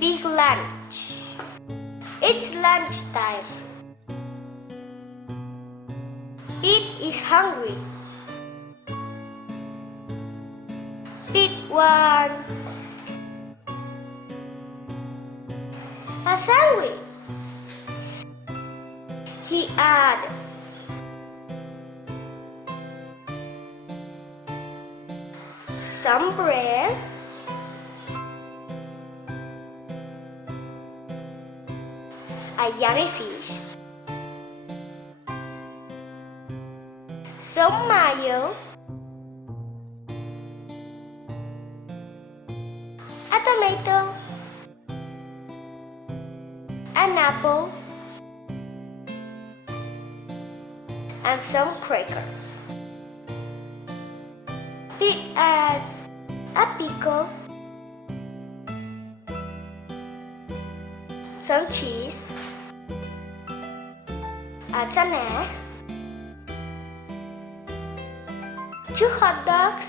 big lunch. It's lunchtime. Pete is hungry. Pete wants a sandwich. He added some bread, a jellyfish, some mayo, a tomato, an apple, and some crackers. Pete adds a pickle, some cheese, adds an egg, 2 hot dogs,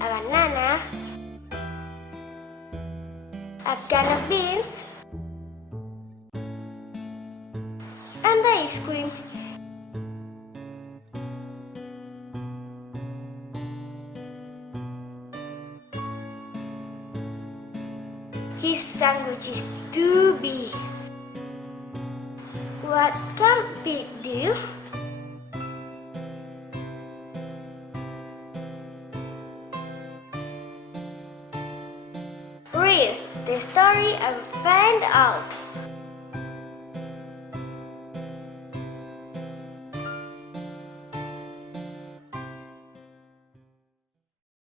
a banana, a can of beans, and the ice cream. His sandwich is too big. What can Pete do? Read the story and find out.